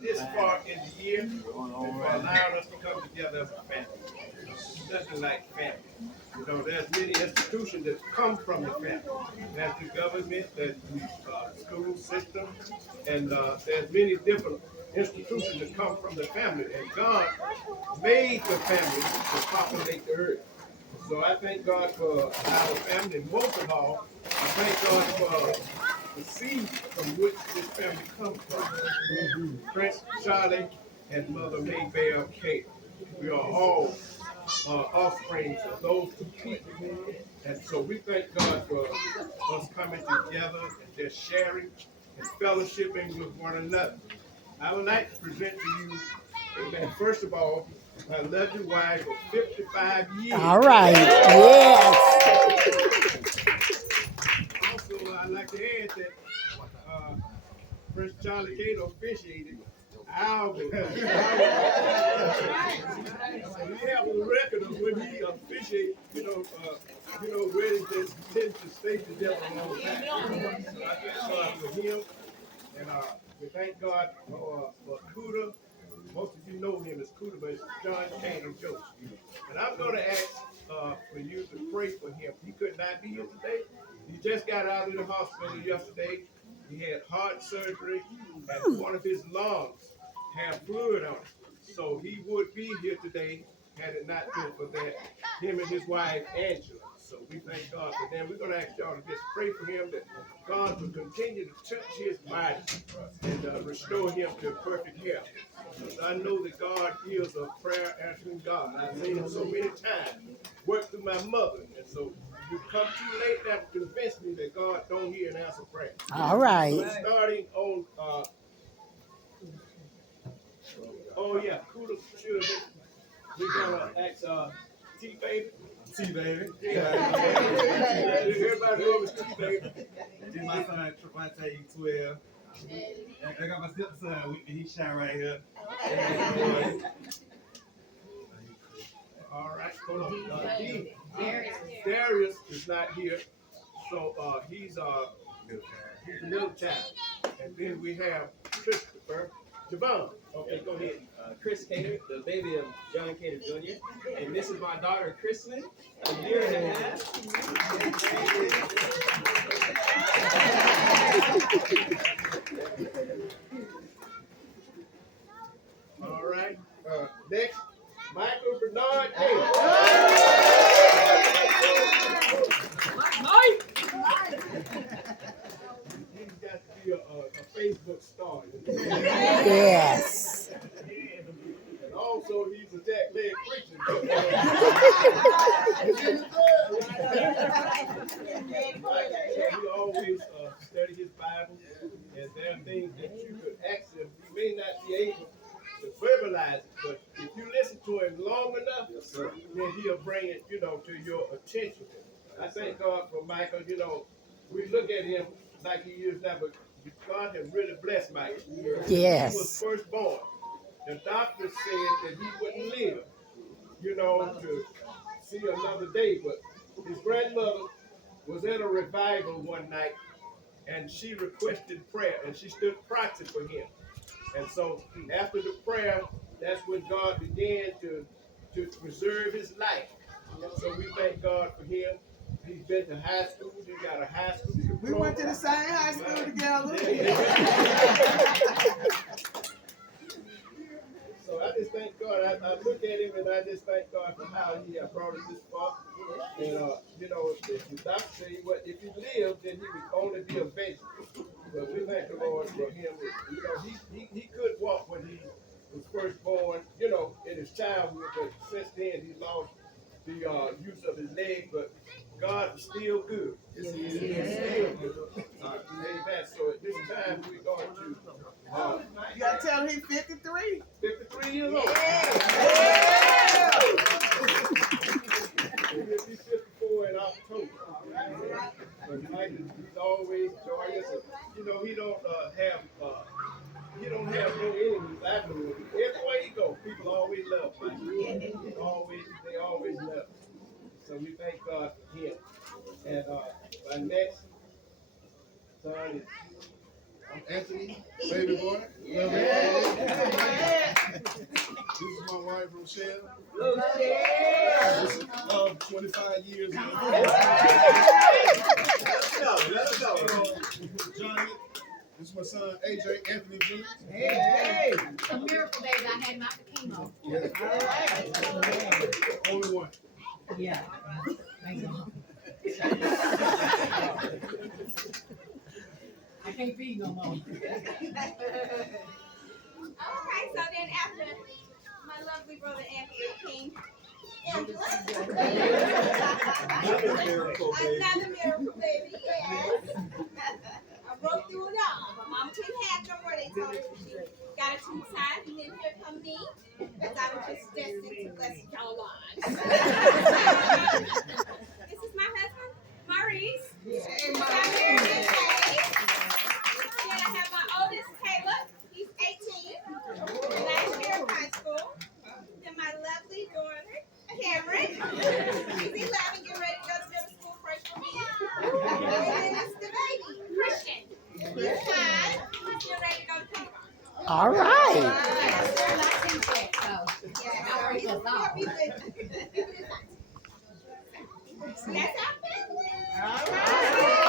this far in the year and for allowing us to come together as a family. Nothing like family. You know, there's many institutions that come from the family. There's the government, there's the school system, and there's many different institutions that come from the family. And God made the family to populate the earth. So I thank God for our family, and most of all, I thank God for the seed from which this family comes from. Prince Charlie and Mother Maybelle Cater. We are all offspring of those two people. And so we thank God for us coming together and just sharing and fellowshipping with one another. I would like to present to you, amen, first of all, my lovely wife of 55 years. All right, yes. Also, I'd like to add that Prince Charlie Cater officiated our we have a record of when he officiated, weddings that tend to stay together a long time. So I thank God for him, and we thank God for Cuda. Most of you know him as Cuda, but it's John Cater Joseph. And I'm going to ask for you to pray for him. He could not be here today. He just got out of the hospital yesterday. He had heart surgery, and one of his lungs had fluid on it. So he would be here today had it not been for that. Him and his wife, Angela. So we thank God for them. We're going to ask y'all to just pray for him that God will continue to touch his body and restore him to perfect health. Because I know that God is a prayer answering God. I've seen him so many times work through my mother. And so you come too late now to convince me that God don't hear and answer prayer. All right. So starting on, kudos to children. We're going to ask T-Baby. T-Baby. Everybody knows T-Baby. This is my son, Trevante, 12. And I got my stepson, he's shine right here. All right, hold on. Darius is not here, so he's a little child. And then we have Christopher Javon. Okay, go ahead. Chris Cater, the baby of John Cater Jr. And this is my daughter, Kristen, a year and a half. All right. Next, Michael Bernard Cater. He's got to be a Facebook star. Yes. And also, he's a jack leg preacher. He always study his Bible, and there are things that you could ask him. He may not be able to verbalize it, but if you listen to him long enough, then he'll bring it, to your attention. I thank God for Michael. We look at him like he is now, but God has really blessed Michael. Yes. He was first born. The doctor said that he wouldn't live, to see another day. But his grandmother was at a revival one night, and she requested prayer, and she stood proxy for him. And so after the prayer, that's when God began to preserve his life. And so we thank God for him. He's been to high school. He got a high school diploma. We went to the same high school together. So I just thank God. I look at him and I just thank God for how he brought us this far. And the doctor said, if he lived, then he would only be a vegetable. But we thank the Lord for him. He could walk when he was first born, in his childhood, but since then he lost the use of his leg. But God is still good. He's still good. Amen. So at this time we're going to. You gotta tell him he's 53. 53 years old. He'll be 54 in October. But Mike is always joyous. He don't have no enemies. I know it. Everywhere he goes, people always love Mike. They always love him. So we thank God for him. And my next son is Anthony, baby boy. Rev Rochelle. Rochelle. This is love 25 years. Let us know. Johnny. This is my son, AJ Anthony Jr. Hey. A miracle, baby. I had my chemo. Only one. Yeah. Thank God. I can't feed no more. Okay, so then after my lovely brother Anthony King, Another miracle, baby. another miracle baby, yes. I broke through it all. My mom couldn't have no more. They told her she got a tube size, and then here come me. Because I was just destined to bless y'all lives. This is my husband, Maurice. Hey, I'm married to Kay. Then I have my oldest, Caleb. He's 18. Last year of high school. Then my lovely daughter, Cameron. He's 11, getting ready to go to middle school first for me. And then it's the baby, Christian. He's 5. He's getting ready to go to kindergarten. All right. I'm still not finished yet, so. Yeah, I already he's was off. That's our family. All right.